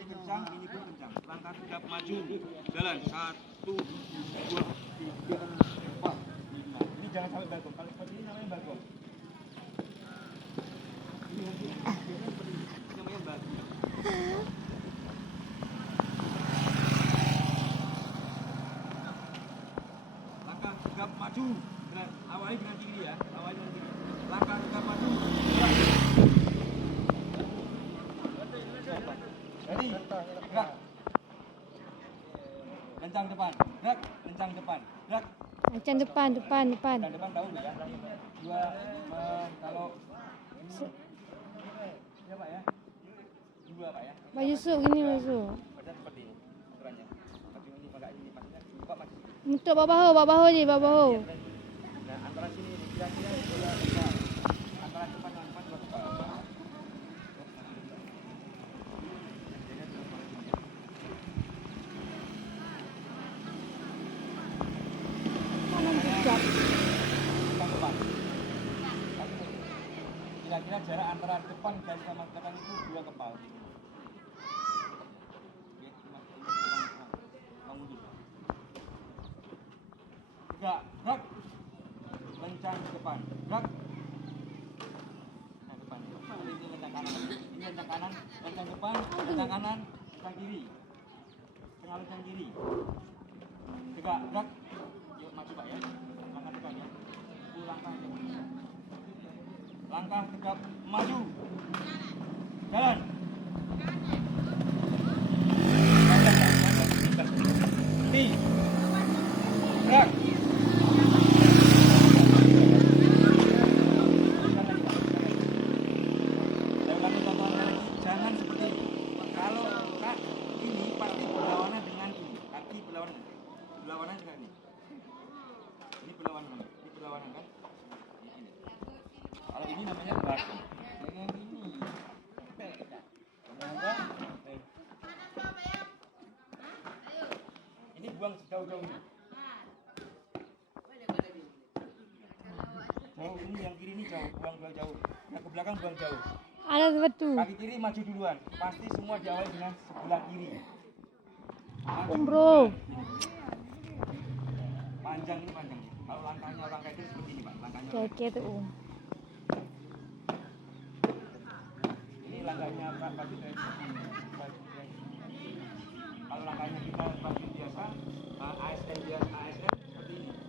ini kencang, ini pun kencang. Langkah tegap maju. Jalan 1, 2, 3, 4, 5. Ini jangan sampai balkon. Kalau seperti ini namanya balkon. Ini namanya balkon. Langkah tegap maju. Awali dengan tinggi ya. Awali dengan tinggi. Langkah tegap maju. Jadi, gerak. Lencang depan. Gerak. Lencang depan. Gerak. Macam depan. Lencang depan tahu ya. Dua, kalau ya Pak ya. Dua Pak ya. Pak Yusuf gini masuk. Baca seperti ini aturannya. Maju ini agak ini maksudnya Pak maju. Untuk bawa bahu je, bawa bahu. Nah, antara sini kira-kira dua kepal. Antara depan dan depan dua kepal. Kanan tegap. Depan. Kira-kira jarak antara depan dan sama depan itu dua kepal. Gerak, gerak. Lencang depan, gerak. Lencang depan. Ini lencang kanan. Ini lencang kanan, lencang depan, lencang kanan, lencang kiri. Tengah lencang kiri. Tegak, gerak. Yuk maju Pak ya. Langkah tegak ya. Itu langkahnya. Langkah tegap maju. Jalan. Berhenti. Gerak. Jangan seperti ini. Kalau ini pasti berlawanan dengan ini. Kaki berlawanan. Berlawanan dengan ini. Ini berlawanan. Ini berlawanan kan? Ini. Kalau ini namanya balkon. Dengan ini. Ini buang sejauh-jauh ini. Jauh ini yang kiri ini jauh, buang jauh. Yang ke belakang buang jauh. Ada betul. Kaki kiri maju duluan. Pasti semua diawali dengan sebelah kiri. Maju Bro. duluan. Panjang ini panjang. Kalau langkahnya orang kayak seperti ini Pak. Langkahnya. Oke tuh. Ini langkahnya Pak pasti kayak seperti ini. Kalau langkahnya kita